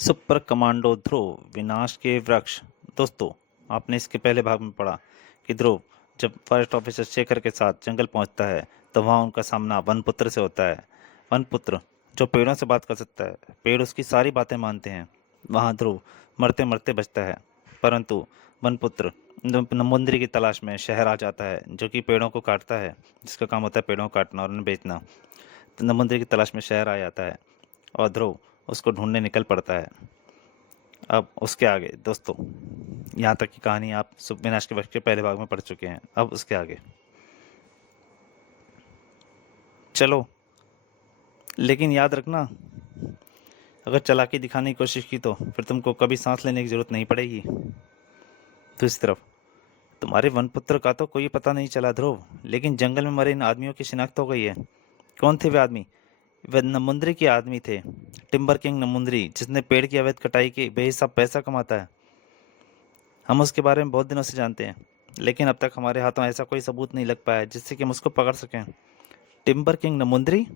Super commando ध्रुव विनाश के वृक्ष। दोस्तों, आपने इसके पहले भाग में पढ़ा कि ध्रुव जब फॉरेस्ट ऑफिसर शेखर के साथ जंगल पहुंचता है तो वहां उनका सामना वनपुत्र से होता है। वनपुत्र जो पेड़ों से बात कर सकता है, पेड़ उसकी सारी बातें मानते हैं। वहां ध्रुव मरते मरते बचता है, परंतु वनपुत्र नमुंदरी की तलाश में शहर आ जाता है जो कि पेड़ों को काटता है, जिसका काम होता है पेड़ों को काटना और उन्हें बेचना। तो नमुंदरी की तलाश में शहर आ जाता है और ध्रुव उसको ढूंढने निकल पड़ता है। अब उसके आगे दोस्तों, यहाँ तक की कहानी आप विनाश के वक्त के पहले भाग में पढ़ चुके हैं। अब उसके आगे चलो, लेकिन याद रखना, अगर चालाकी दिखाने की कोशिश की तो फिर तुमको कभी सांस लेने की जरूरत नहीं पड़ेगी। दूसरी तरफ तुम्हारे वनपुत्र का तो कोई पता नहीं चला ध्रुव, लेकिन जंगल में मरे इन आदमियों की शिनाख्त हो गई है। कौन थे वे आदमी? वे नमुंदरी के आदमी थे। टिम्बर किंग नमुंदरी, जिसने पेड़ की अवैध कटाई के बेहिसाब पैसा कमाता है। हम उसके बारे में बहुत दिनों से जानते हैं, लेकिन अब तक हमारे हाथों ऐसा कोई सबूत नहीं लग पाया जिससे कि हम उसको पकड़ सकें। टिम्बर किंग नमुंदरी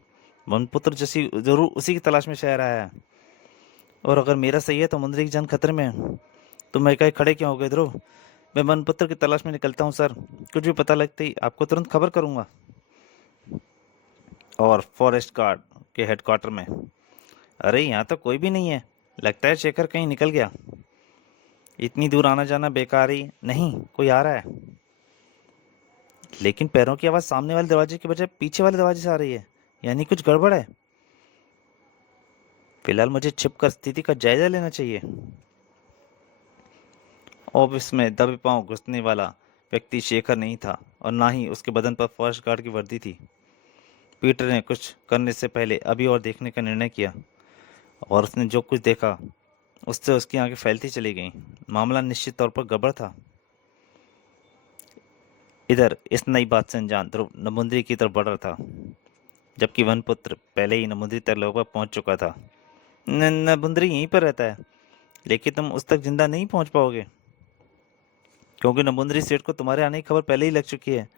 वनपुत्र जैसी जरूर उसी की तलाश में शहर आया है। और अगर मेरा सही है तो मुंदरी की जान खतरे में है। तुम एकाएक खड़े क्यों हो गए ध्रुव? मैं वनपुत्र की तलाश में निकलता हूँ सर। कुछ भी पता लगते ही आपको तुरंत खबर करूंगा। और फॉरेस्ट गार्ड के हेडक्वार्टर में, अरे यहाँ तो कोई भी नहीं है। लगता है शेखर कहीं निकल गया। इतनी दूर आना जाना बेकार ही नहीं, कोई आ रहा है। लेकिन पैरों की आवाज़ सामने वाले दरवाजे के बजाय पीछे वाले दरवाजे से आ रही है, यानी कुछ गड़बड़ है। फिलहाल मुझे छिपकर स्थिति का जायजा लेना चाहिए। ऑफिस में दबे पांव घुसने वाला व्यक्ति शेखर नहीं था और ना ही उसके बदन पर फॉरेस्ट गार्ड की वर्दी थी। पीटर ने कुछ करने से पहले अभी और देखने का निर्णय किया, और उसने जो कुछ देखा उससे उसकी आंखें फैलती चली गईं। मामला निश्चित तौर पर गड़बड़ था। इधर इस नई बात से अनजान ध्रुव नमुंदरी की तरफ बढ़ रहा था, जबकि वनपुत्र पहले ही नमुंदरी तक लगभग पहुंच चुका था। नमुंदरी यहीं पर रहता है, लेकिन तुम उस तक जिंदा नहीं पहुंच पाओगे, क्योंकि नमुंदरी सेठ को तुम्हारे आने की खबर पहले ही लग चुकी है।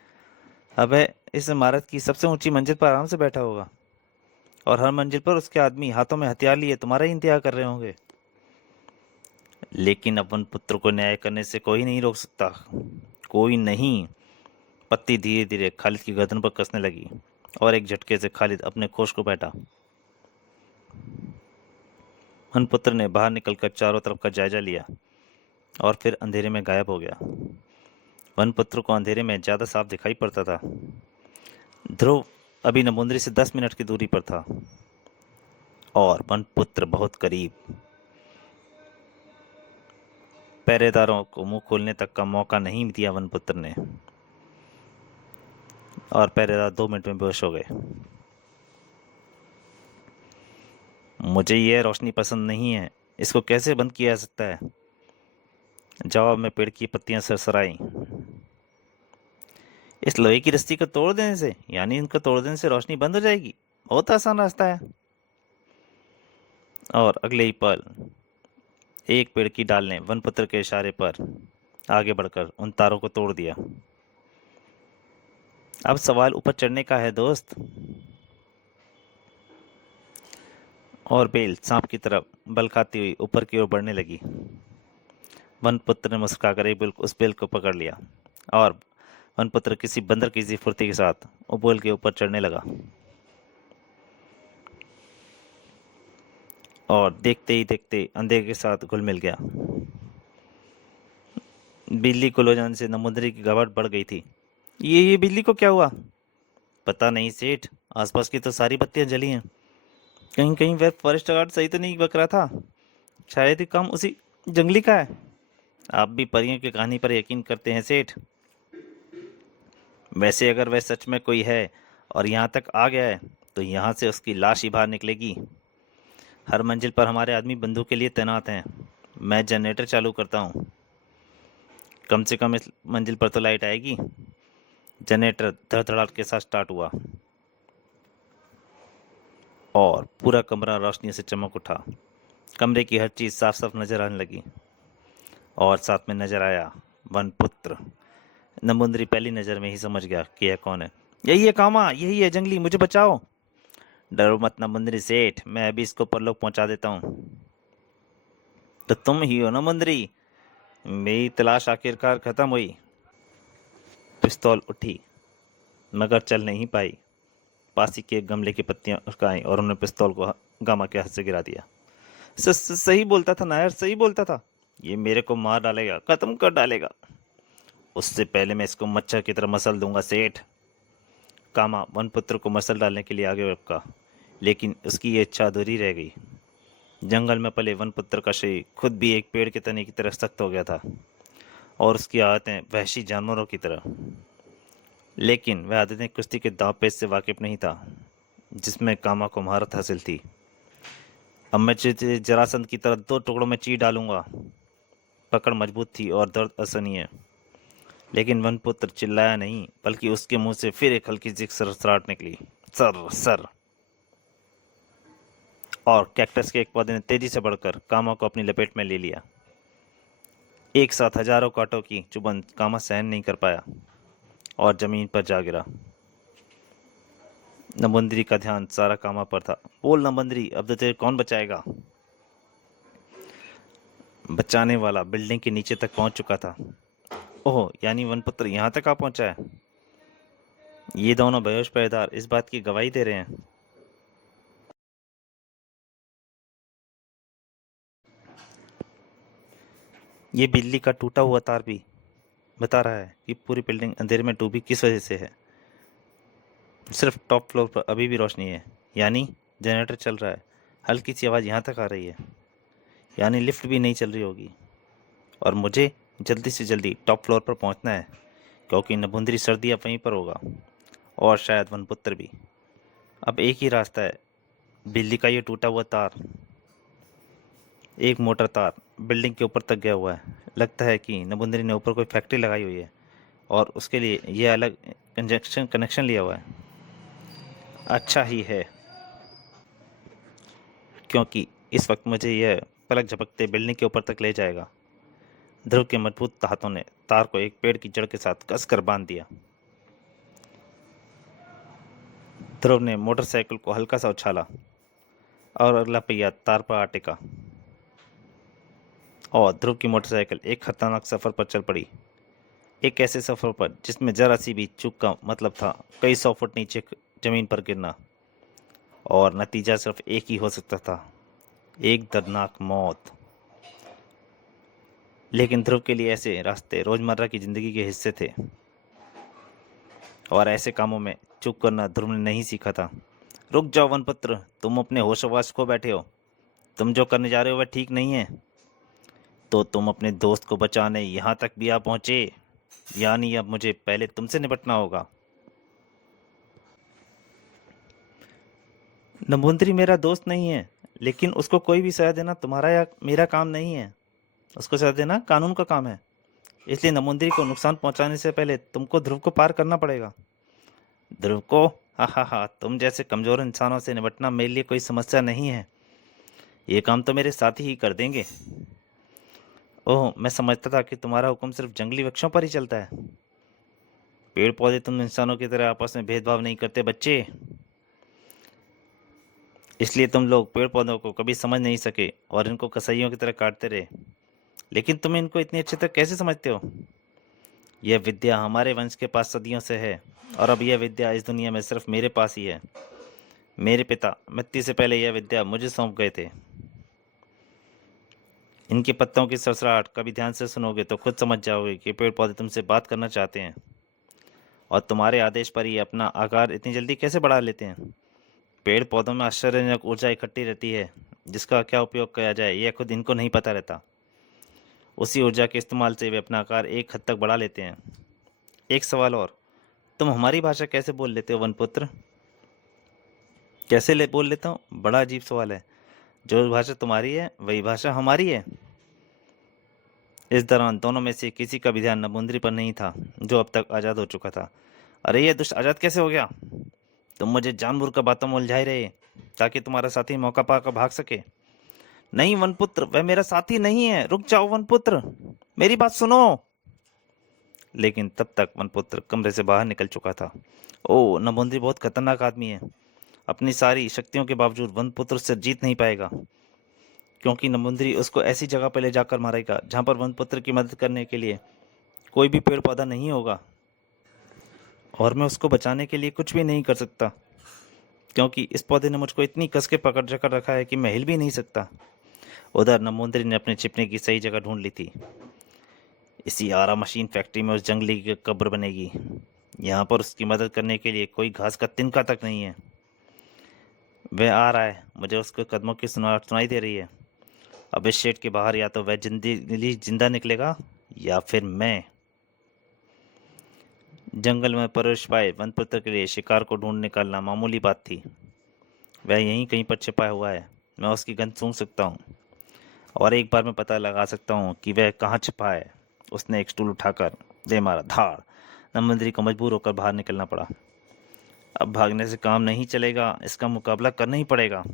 अब वह इस इमारत की सबसे ऊंची मंजिल पर आराम से बैठा होगा, और हर मंजिल पर उसके आदमी हाथों में हथियार लिए तुम्हारा ही इंतजार कर रहे होंगे। लेकिन अब वनपुत्र को न्याय करने से कोई नहीं रोक सकता, कोई नहीं। पत्ती धीरे धीरे खालिद की गर्दन पर कसने लगी, और एक झटके से खालिद अपने खोश को बैठा। वनपुत्र ने बाहर निकलकर चारों तरफ का जायजा लिया और फिर अंधेरे में गायब हो गया। वनपुत्र को अंधेरे में ज्यादा साफ दिखाई पड़ता था। ध्रुव अभी नमुंदरी से 10 मिनट की दूरी पर था और वनपुत्र बहुत करीब। पहरेदारों को मुंह खोलने तक का मौका नहीं दिया वनपुत्र ने, और पहरेदार 2 मिनट में बेहोश हो गए। मुझे यह रोशनी पसंद नहीं है, इसको कैसे बंद किया जा सकता है? जवाब में पेड़ की पत्तियां सरसराई। इस लोहे की रस्सी को तोड़ देने से, यानी इनको तोड़ देने से रोशनी बंद हो जाएगी। बहुत आसान रास्ता है। और अगले ही पल एक पेड़ की डाल ने वनपुत्र के इशारे पर आगे बढ़कर उन तारों को तोड़ दिया। अब सवाल ऊपर चढ़ने का है दोस्त। और बेल सांप की तरफ बल खाती हुई ऊपर की ओर बढ़ने लगी। वनपुत्र ने मुस्कुराकर एक बेल उस बेल को पकड़ लिया, और वनपुत्र किसी बंदर की सी फुर्ती के साथ उबोल के ऊपर चढ़ने लगा। और देखते ही देखते अंधेरे के साथ घुल मिल गया। बिजली गुल हो जाने से नमुंदरी की घबराहट बढ़ गई थी। ये बिजली को क्या हुआ? पता नहीं सेठ, आसपास की तो सारी बत्तियां जली हैं। कहीं कहीं वह फॉरेस्ट गार्ड सही तो नहीं बक रहा था। शायद ही काम उसी जंगली का है। आप भी परियों की कहानी पर यकीन करते हैं सेठ? वैसे अगर वह सच में कोई है और यहाँ तक आ गया है तो यहाँ से उसकी लाश ही बाहर निकलेगी। हर मंजिल पर हमारे आदमी बंदूक के लिए तैनात हैं। मैं जनरेटर चालू करता हूँ, कम से कम इस मंजिल पर तो लाइट आएगी। जनरेटर धड़धड़ाहट के साथ स्टार्ट हुआ और पूरा कमरा रोशनी से चमक उठा। कमरे की हर चीज़ साफ साफ नजर आने लगी, और साथ में नजर आया वनपुत्र। नमुंदरी पहली नज़र में ही समझ गया कि यह कौन है। यही है कामा, यही है जंगली, मुझे बचाओ। डरो मत नमुंदरी सेठ, मैं अभी इसको परलोक पहुंचा देता हूँ। तो तुम ही हो ना मंदरी। मेरी तलाश आखिरकार खत्म हुई। पिस्तौल उठी मगर चल नहीं पाई। पास ही के एक गमले की पत्तियां उड़ाई और उन्होंने पिस्तौल को गामा के हाथ से गिरा दिया। सही बोलता था नायर, सही बोलता था। ये मेरे को मार डालेगा, खत्म कर डालेगा। उससे पहले मैं इसको मच्छर की तरह मसल दूंगा सेठ। कामा वनपुत्र को मसल डालने के लिए आगे बढ़ा, लेकिन उसकी ये इच्छा अधूरी रह गई। जंगल में पले वनपुत्र का शरीर खुद भी एक पेड़ के तने की तरह सख्त हो गया था और उसकी आदतें वहशी जानवरों की तरह। लेकिन वह आदतें कुश्ती के दांव पेच से वाकिफ नहीं था जिसमें कामा को महारत हासिल थी। अब मैं तुझे जरासंध की तरह दो टुकड़ों में चीर डालूंगा। पकड़ मजबूत थी और दर्द असहनीय, लेकिन वनपुत्र चिल्लाया नहीं, बल्कि उसके मुंह से फिर एक हल्की सी सरसराहट निकली। Sir sir. और कैक्टस के एक पौधे ने तेजी से बढ़कर कामा को अपनी लपेट में ले लिया। एक साथ हजारों कांटों की चुभन कामा सहन नहीं कर पाया और जमीन पर जा गिरा। नमुंदरी का ध्यान सारा कामा पर था। बोल नमुंदरी, अब तो तेरे कौन बचाएगा? बचाने वाला बिल्डिंग के नीचे तक पहुंच चुका था। ओह, यानी वनपुत्र यहाँ तक आ पहुंचा है। ये दोनों बेहोश पहरेदार इस बात की गवाही दे रहे हैं। ये बिजली का टूटा हुआ तार भी बता रहा है कि पूरी बिल्डिंग अंधेरे में डूबी किस वजह से है। सिर्फ टॉप फ्लोर पर अभी भी रोशनी है, यानी जनरेटर चल रहा है। हल्की सी आवाज़ यहाँ तक आ रही है, यानी लिफ्ट भी नहीं चल रही होगी। और मुझे जल्दी से जल्दी टॉप फ्लोर पर पहुँचना है, क्योंकि नभुंदरी सर्दी अब वहीं पर होगा और शायद वनपुत्र भी। अब एक ही रास्ता है, बिजली का ये टूटा हुआ तार। एक मोटर तार बिल्डिंग के ऊपर तक गया हुआ है। लगता है कि नबुंदरी ने ऊपर कोई फैक्ट्री लगाई हुई है और उसके लिए यह अलग कनेक्शन लिया हुआ है। अच्छा ही है, क्योंकि इस वक्त मुझे यह पलक झपकते बिल्डिंग के ऊपर तक ले जाएगा। ध्रुव के मजबूत हाथों ने तार को एक पेड़ की जड़ के साथ कसकर बांध दिया। ध्रुव ने मोटरसाइकिल को हल्का सा उछाला और अगला पहिया तार पर आ टिका और ध्रुव की मोटरसाइकिल एक खतरनाक सफ़र पर चल पड़ी। एक ऐसे सफ़र पर जिसमें जरा सी भी चूक का मतलब था कई 100 फुट नीचे ज़मीन पर गिरना, और नतीजा सिर्फ एक ही हो सकता था, एक दर्दनाक मौत। लेकिन ध्रुव के लिए ऐसे रास्ते रोज़मर्रा की ज़िंदगी के हिस्से थे और ऐसे कामों में चूक करना ध्रुव ने नहीं सीखा था। रुक जाओ वनपुत्र, तुम अपने होश खो बैठे हो। तुम जो करने जा रहे हो वह ठीक नहीं है। तो तुम अपने दोस्त को बचाने यहाँ तक भी आ पहुँचे, यानी अब मुझे पहले तुमसे निपटना होगा। नभुंदरी मेरा दोस्त नहीं है, लेकिन उसको कोई भी सजा देना तुम्हारा या मेरा काम नहीं है। उसको सजा देना कानून का काम है। इसलिए नभुंदरी को नुकसान पहुंचाने से पहले तुमको ध्रुव को पार करना पड़ेगा। ध्रुव को? हा हा हा, तुम जैसे कमज़ोर इंसानों से निपटना मेरे लिए कोई समस्या नहीं है। ये काम तो मेरे साथी ही कर देंगे। ओह, मैं समझता था कि तुम्हारा हुक्म सिर्फ जंगली वृक्षों पर ही चलता है। पेड़ पौधे तुम इंसानों की तरह आपस में भेदभाव नहीं करते बच्चे। इसलिए तुम लोग पेड़ पौधों को कभी समझ नहीं सके और इनको कसाईयों की तरह काटते रहे। लेकिन तुम इनको इतनी अच्छी तरह कैसे समझते हो? यह विद्या हमारे वंश के पास सदियों से है और अब यह विद्या इस दुनिया में सिर्फ मेरे पास ही है। मेरे पिता मृत्यु से पहले यह विद्या मुझे सौंप गए थे। इनके पत्तों की सरसराहट कभी ध्यान से सुनोगे तो खुद समझ जाओगे कि पेड़ पौधे तुमसे बात करना चाहते हैं और तुम्हारे आदेश पर ही अपना आकार इतनी जल्दी कैसे बढ़ा लेते हैं। पेड़ पौधों में आश्चर्यजनक ऊर्जा इकट्ठी रहती है जिसका क्या उपयोग किया जाए यह खुद इनको नहीं पता रहता। उसी ऊर्जा के इस्तेमाल से वे अपना आकार एक हद तक बढ़ा लेते हैं। एक सवाल और, तुम हमारी भाषा कैसे बोल लेते हो वनपुत्र? कैसे ले बोल लेता हूँ? बड़ा अजीब सवाल है। जो भाषा तुम्हारी है वही भाषा हमारी है। इस दौरान दोनों में से किसी का भी ध्यान नबुंदरी पर नहीं था, जो अब तक आज़ाद हो चुका था। अरे ये दुष्ट आज़ाद कैसे हो गया? तुम मुझे जानबूझकर बातों में उलझाए रहे ताकि तुम्हारा साथी मौका पाकर भाग सके। नहीं वनपुत्र, वह मेरा साथी नहीं है। रुक जाओ वनपुत्र, मेरी बात सुनो। लेकिन तब तक वनपुत्र कमरे से बाहर निकल चुका था। ओ, नबुंदरी बहुत खतरनाक आदमी है। अपनी सारी शक्तियों के बावजूद वनपुत्र उससे जीत नहीं पाएगा, क्योंकि नमुंद्री उसको ऐसी जगह पर ले जाकर मारेगा जहाँ पर वनपुत्र की मदद करने के लिए कोई भी पेड़ पौधा नहीं होगा, और मैं उसको बचाने के लिए कुछ भी नहीं कर सकता, क्योंकि इस पौधे ने मुझको इतनी कस के पकड़ जकड़ रखा है कि मैं हिल भी नहीं सकता। उधर नमुंद्री ने अपने छिपने की सही जगह ढूंढ ली थी। इसी आरा मशीन फैक्ट्री में उस जंगली की कब्र बनेगी। यहाँ पर उसकी मदद करने के लिए कोई घास का तिनका तक नहीं है। वह आ रहा है, मुझे उसके कदमों की सुनाई दे रही है। अब इस शेड के बाहर या तो वह जिंदा निकलेगा या फिर मैं। जंगल में प्रवेश पाए वनपुत्र के लिए शिकार को ढूंढ निकालना मामूली बात थी। वह यहीं कहीं पर छिपा हुआ है, मैं उसकी गंध सूंघ सकता हूँ और एक बार मैं पता लगा सकता हूँ कि वह कहाँ छिपा है। उसने एक स्टूल उठाकर दे मारा, धाड़। नंबूदिरी को मजबूर होकर बाहर निकलना पड़ा। अब भागने से काम नहीं चलेगा, इसका मुकाबला करना ही पड़ेगा।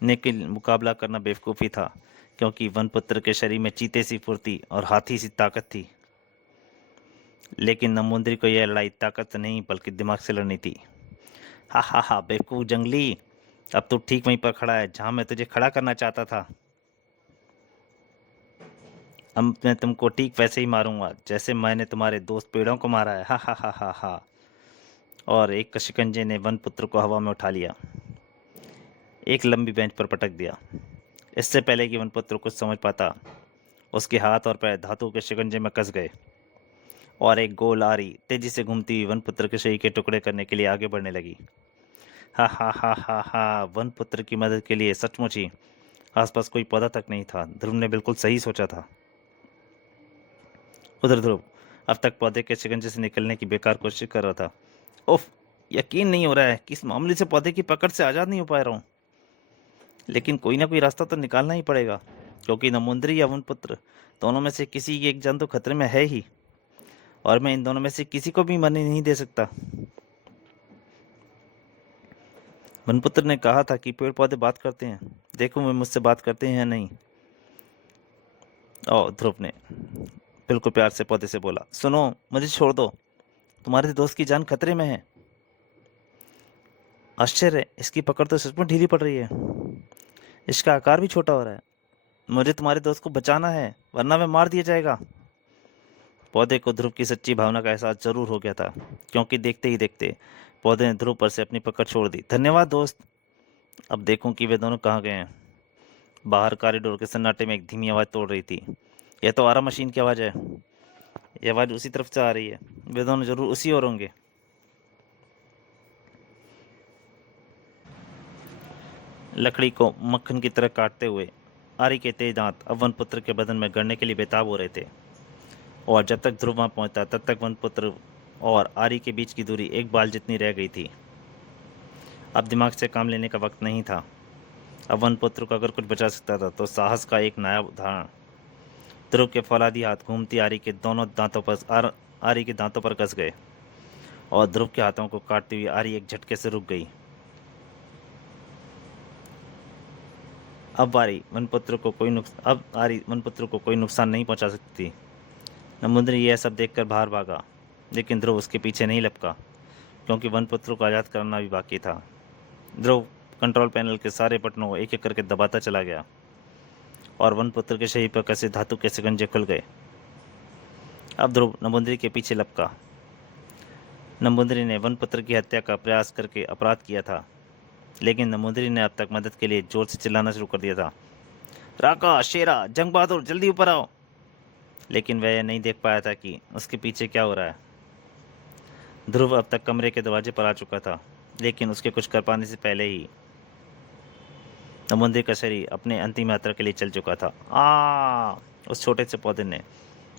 लेकिन मुकाबला करना बेवकूफ़ी था, क्योंकि वनपुत्र के शरीर में चीते सी फुर्ती और हाथी सी ताकत थी। लेकिन नंबूदिरी को यह लड़ाई ताकत से नहीं बल्कि दिमाग से लड़नी थी। हा हा हा, बेवकूफ़ जंगली, अब तू ठीक वहीं पर खड़ा है जहां मैं तुझे खड़ा करना चाहता था। अब मैं तुमको ठीक वैसे ही मारूंगा जैसे मैंने तुम्हारे दोस्त पेड़ों को मारा है। हा हा हा हा हा। और एक शिकंजे ने वनपुत्र को हवा में उठा लिया, एक लंबी बेंच पर पटक दिया। इससे पहले कि वनपुत्र कुछ समझ पाता, उसके हाथ और पैर धातु के शिकंजे में कस गए और एक गोल आरी तेजी से घूमती हुई वनपुत्र के शरीर के टुकड़े करने के लिए आगे बढ़ने लगी। हा हा हा हा हा। वनपुत्र की मदद के लिए सचमुच ही आसपास कोई पौधा तक नहीं था। ध्रुव ने बिल्कुल सही सोचा था। उधर ध्रुव अब तक पौधे के शिकंजे से निकलने की बेकार कोशिश कर रहा था। उफ, यकीन नहीं हो रहा है कि इस मामले से पौधे की पकड़ से आज़ाद नहीं हो पा रहा हूँ। लेकिन कोई ना कोई रास्ता तो निकालना ही पड़ेगा, क्योंकि नमुंद्री या वनपुत्र दोनों में से किसी की एक जान तो खतरे में है ही, और मैं इन दोनों में से किसी को भी मरने नहीं दे सकता। वनपुत्र ने कहा था कि पेड़ पौधे बात करते हैं, देखो वे मुझसे बात करते हैं या नहीं। ओ, ध्रुव ने बिल्कुल प्यार से पौधे से बोला, सुनो, मुझे छोड़ दो, तुम्हारे दोस्त की जान खतरे में है। आश्चर्य, इसकी पकड़ तो सच में ढीली पड़ रही है, इसका आकार भी छोटा हो रहा है। मुझे तुम्हारे दोस्त को बचाना है, वरना वह मार दिया जाएगा। पौधे को ध्रुव की सच्ची भावना का एहसास जरूर हो गया था, क्योंकि देखते ही देखते पौधे ने ध्रुव पर से अपनी पकड़ छोड़ दी। धन्यवाद दोस्त। अब देखूं कि वे दोनों कहाँ गए हैं। बाहर कॉरिडोर के सन्नाटे में एक धीमी आवाज़ तोड़ रही थी। यह तो आरा मशीन की आवाज़ है। यह आवाज़ उसी तरफ से आ रही है, वे दोनों जरूर उसी ओर होंगे। लकड़ी को मक्खन की तरह काटते हुए आरी के तेज दांत अब वनपुत्र के बदन में गड़ने के लिए बेताब हो रहे थे, और जब तक ध्रुव वहां पहुंचता तब तक वनपुत्र और आरी के बीच की दूरी एक बाल जितनी रह गई थी। अब दिमाग से काम लेने का वक्त नहीं था। अब वनपुत्र को अगर कुछ बचा सकता था तो साहस का एक नया उदाहरण। ध्रुव के फौलादी हाथ घूमती आरी के दोनों दांतों पर आरी के दांतों पर कस गए, और ध्रुव के हाथों को काटती हुई आरी एक झटके से रुक गई। अब आरी वनपुत्र को कोई नुकसान नहीं पहुंचा सकती थी। नमुंद्री यह सब देखकर बाहर भागा, लेकिन ध्रुव उसके पीछे नहीं लपका, क्योंकि वनपुत्र को आज़ाद करना भी बाकी था। ध्रुव कंट्रोल पैनल के सारे बटनों को एक एक करके दबाता चला गया, और वनपुत्र के शरीर पर कसे धातु के शिकंजे खुल गए। अब ध्रुव नमुंद्री के पीछे लपका। नमुंद्री ने वनपुत्र की हत्या का प्रयास करके अपराध किया था, लेकिन नमुंद्री ने अब तक मदद के लिए जोर से चिल्लाना शुरू कर दिया था। राका, शेरा, जंग बहादुर, जल्दी ऊपर आओ। लेकिन वह यह नहीं देख पाया था कि उसके पीछे क्या हो रहा है। ध्रुव अब तक कमरे के दरवाजे पर आ चुका था, लेकिन उसके कुछ कर पाने से पहले ही नमुंद्री का शरीर अपने अंतिम यात्रा के लिए चल चुका था। उस छोटे से पौधे ने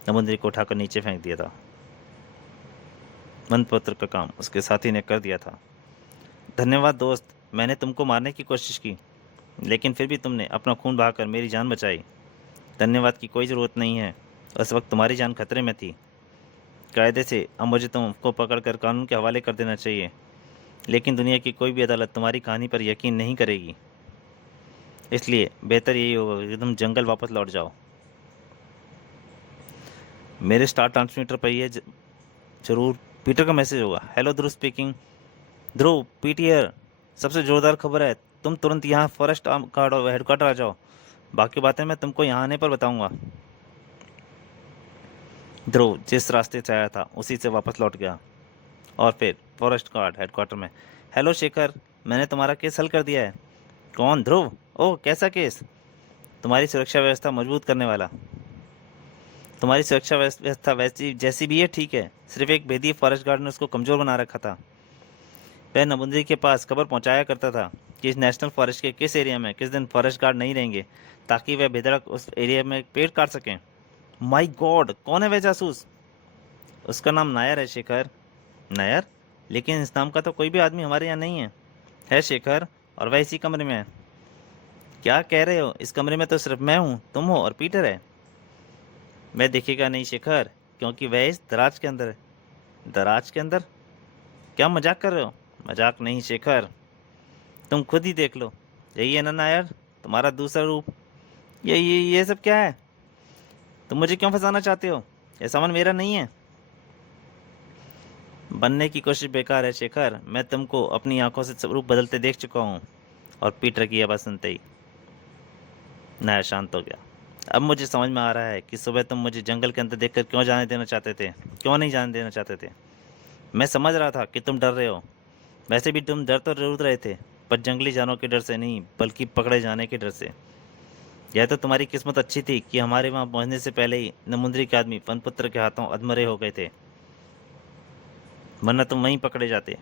नमुंद्री को उठाकर नीचे फेंक दिया था। वनपुत्र का काम उसके साथी ने कर दिया था। धन्यवाद दोस्त, मैंने तुमको मारने की कोशिश की, लेकिन फिर भी तुमने अपना खून बहाकर मेरी जान बचाई। धन्यवाद की कोई ज़रूरत नहीं है, उस वक्त तुम्हारी जान खतरे में थी। कायदे से अब मुझे तुमको पकड़कर कानून के हवाले कर देना चाहिए, लेकिन दुनिया की कोई भी अदालत तुम्हारी कहानी पर यकीन नहीं करेगी। इसलिए बेहतर यही होगा कि तुम जंगल वापस लौट जाओ। मेरे स्टार ट्रांसमीटर पर यह जरूर पीटर का मैसेज होगा। हेलो ध्रुव स्पीकिंग। ध्रुव, पीट हियर। सबसे ज़ोरदार खबर है, तुम तुरंत यहाँ फॉरेस्ट गार्ड हेडक्वार्टर आ जाओ। बाकी बातें मैं तुमको यहाँ आने पर बताऊंगा। ध्रुव जिस रास्ते से आया था उसी से वापस लौट गया और फिर फॉरेस्ट गार्ड हेडक्वार्टर में। हेलो शेखर, मैंने तुम्हारा केस हल कर दिया है। कौन? ध्रुव। ओह, कैसा केस? तुम्हारी सुरक्षा व्यवस्था मजबूत करने वाला। तुम्हारी सुरक्षा व्यवस्था वैसी जैसी भी है ठीक है, सिर्फ एक भेदी फॉरेस्ट गार्ड ने उसको कमज़ोर बना रखा था। वह नमुंदरी के पास खबर पहुंचाया करता था कि इस नेशनल फॉरेस्ट के किस एरिया में किस दिन फॉरेस्ट गार्ड नहीं रहेंगे, ताकि वह बेधड़क उस एरिया में पेड़ काट सकें। माय गॉड, कौन है वह जासूस? उसका नाम नायर है शेखर। नायर? लेकिन इस नाम का तो कोई भी आदमी हमारे यहाँ नहीं है शेखर, और वह इसी कमरे में है। क्या कह रहे हो? इस कमरे में तो सिर्फ मैं हूँ, तुम हो और पीटर है। वह दिखेगा नहीं शेखर, क्योंकि वह इस दराज के अंदर है। दराज के अंदर? क्या मजाक कर रहे हो? मजाक नहीं शेखर, तुम खुद ही देख लो। यही है ना नायर, तुम्हारा दूसरा रूप। ये सब क्या है? तुम मुझे क्यों फंसाना चाहते हो? यह सामान मेरा नहीं है। बनने की कोशिश बेकार है शेखर, मैं तुमको अपनी आंखों से रूप बदलते देख चुका हूँ। और पीटर की आवाज़ सुनते ही नायर शांत हो गया। अब मुझे समझ में आ रहा है कि सुबह तुम मुझे जंगल के अंदर देखकर क्यों जाने देना चाहते थे, क्यों नहीं जाने देना चाहते थे। मैं समझ रहा था कि तुम डर रहे हो। वैसे भी तुम डर तो जरूर रहे थे, पर जंगली जानों के डर से नहीं, बल्कि पकड़े जाने के डर से। यह तो तुम्हारी किस्मत अच्छी थी कि हमारे वहाँ पहुँचने से पहले ही नमुंदरी के आदमी वनपुत्र के हाथों अधमरे हो गए थे, वरना तुम वहीं पकड़े जाते।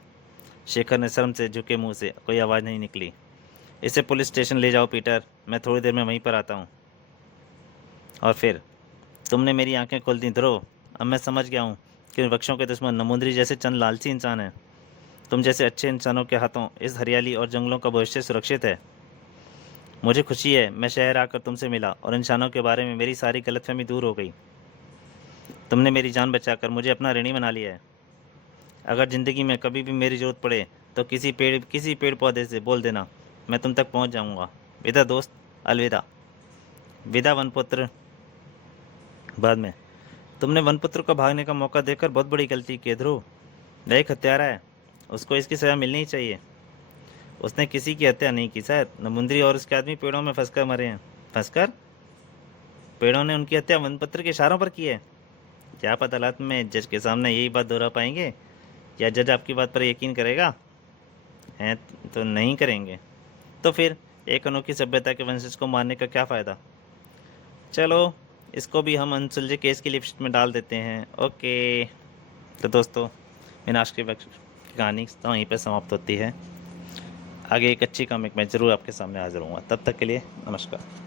शेखर ने शर्म से झुके मुंह से कोई आवाज़ नहीं निकली। इसे पुलिस स्टेशन ले जाओ पीटर, मैं थोड़ी देर में वहीं पर आता हूँ। और फिर तुमने मेरी आंखें खोल दी ध्रुव। अब मैं समझ गया हूँ कि उन वृक्षों के दुश्मन नमुंदरी जैसे चंद लालची इंसान हैं। तुम जैसे अच्छे इंसानों के हाथों इस हरियाली और जंगलों का भविष्य सुरक्षित है। मुझे खुशी है मैं शहर आकर तुमसे मिला और इंसानों के बारे में मेरी सारी गलतफहमी दूर हो गई। तुमने मेरी जान बचाकर मुझे अपना ऋणी बना लिया है। अगर ज़िंदगी में कभी भी मेरी ज़रूरत पड़े तो किसी पेड़ पौधे से बोल देना, मैं तुम तक पहुंच जाऊंगा। विदा दोस्त, अलविदा। विदा वनपुत्र। बाद में तुमने वनपुत्र को भागने का मौका देकर बहुत बड़ी गलती की ध्रुव। वह एक हत्यारा है, उसको इसकी सज़ा मिलनी ही चाहिए। उसने किसी की हत्या नहीं की सर, नमुंदरी और उसके आदमी पेड़ों में फंसकर मरे हैं। फंसकर? पेड़ों ने उनकी हत्या वनपत्र के इशारों पर की है। क्या आप अदालत में जज के सामने यही बात दोहरा पाएंगे, या जज आपकी बात पर यकीन करेगा? हैं तो नहीं करेंगे। तो फिर एक अनोखी सभ्यता के वंशज को मारने का क्या फ़ायदा। चलो इसको भी हम अनसुलझे केस की लिस्ट में डाल देते हैं। ओके। तो दोस्तों, मीनाक्ष की कहानी वहीं पर समाप्त होती है। आगे एक अच्छी कॉमिक मैं ज़रूर आपके सामने हाजिर हूँगा। तब तक के लिए नमस्कार।